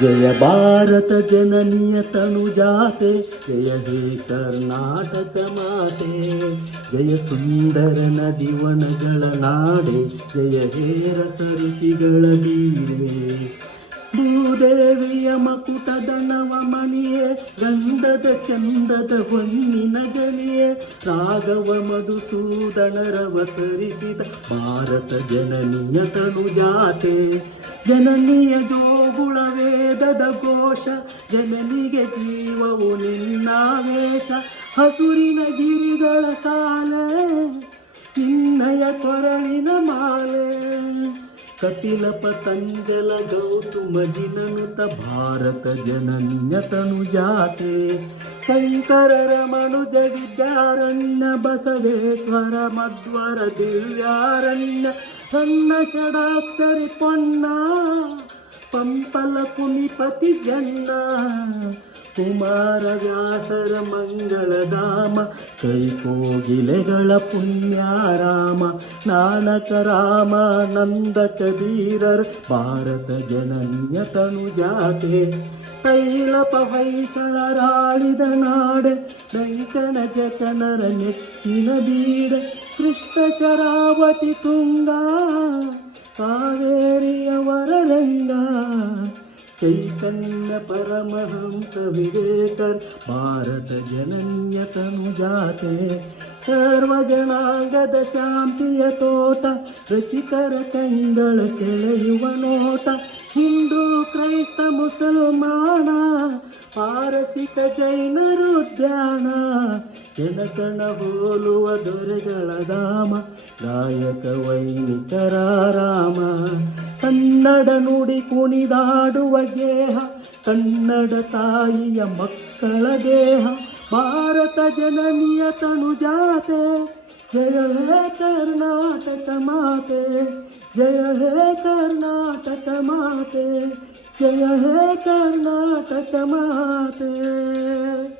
जय भारत जननीय तनुजाते, जय हे कर्नाटक माते, जय सुंदर नदी वनಗಳ ನಾಡೆ, जय हे ರಸ ಋಷಿಗಳ ಬೀಡೆ. ಭೂದೇವಿಯ ಮಕುಟದ ನವಮಣಿಯೇ, ಗಂಧದ ಚಂದದ ಹೊನ್ನಿನ ಗಣಿಯೇ, ರಾಘವ ಮಧುಸೂದನರವತರಿಸಿದ ಭಾರತ ಜನನಿಯ ತನುಜಾತೆ. ಜನನಿಯ ಜೋಗುಳ ವೇದದ ಘೋಷ, ಜನನಿಗೆ ಜೀವವು ನಿನ್ನಾವೇಶ. ಹಸುರಿನ ಗಿರಿಗಳ ಸಾಲೆ, ನಿನ್ನಯ ಕೊರಳಿನ ಮಾಲೆ. ಕಪಿಲ ಪತಂಜಲ ಗೌತಮ ಜಿನನುತ ಭಾರತ ಜನನಿಯ ತನುಜಾತೆ. ಶಂಕರ ರಮಣುಜ ವಿದ್ಯಾರಣ್ಯ, ಬಸವೇಶ್ವರ ಮಧ್ವರ ದಿವ್ಯಾರಣ್ಯ. ಸಣ್ಣ ಷಡಾಕ್ಷರಿ ಪೊನ್ನ, ಪಂಪಲ ಕುನಿಪತಿ ಜನ್ನ. ಕುಮಾರ ವ್ಯಾಸರ ಮಂಗಳಧಾಮ, ಕೈಕೋಗಿಲೆಗಳ ಪುಣ್ಯಾರಾಮ. ನಾನಕ ರಾಮಾನಂದ ಕಬೀರರ್ ಭಾರತ ಜನನಿಯ ತನುಜಾತೆ. ತೈಲಪ ಹೊಯ್ಸಳರಾಳಿದ ನಾಡೆ, ವೆಂಕಣ ಜಕನರ ನೆಚ್ಚಿನ ಬೀಡೆ. ಕೃಷ್ಣ ಶರಾವತಿ ತುಂಗ, ಕಾವೇರಿಯ ವರರಂಗ. ಚೈತನ್ಯ ಪರಮಹಂಸ ವಿವೇಕರ್ ಭಾರತ ಜನನಿಯ ತನುಜಾತೆ. ಸರ್ವ ಜನಾಂಗದ ಶಾಂತಿಯ ತೋಟ, ರಸಿಕರ ಕಂಗಳ ಸೆಳೆಯುವ ನೋಟ. ಹಿಂದೂ ಕ್ರೈಸ್ತ ಮುಸಲ್ಮಾನ, ಪಾರಸಿಕ ಜೈನರು ಧ್ಯಾನ. ಜನಕಣ ಹೋಲುವ ದೊರೆಗಳ ಧಾಮ, ಗಾಯಕ ವೈಣಿಕರ ರಾಮ. ಕನ್ನಡ ನುಡಿ ಕುಣಿದಾಡುವ ಗೇಹ, ಕನ್ನಡ ತಾಯಿಯ ಮಕ್ಕಳ ದೇಹ. ಭಾರತ ಜನನಿಯ ತನುಜಾತೆ, ಜಯ ಹೇ ಕರ್ನಾಟಕ ಮಾತೆ. ಜಯ ಹೇ ಕರ್ನಾಟಕ ಮಾತೆ, ಜಯ ಹೇ ಕರ್ನಾಟಕ ಮಾತೆ.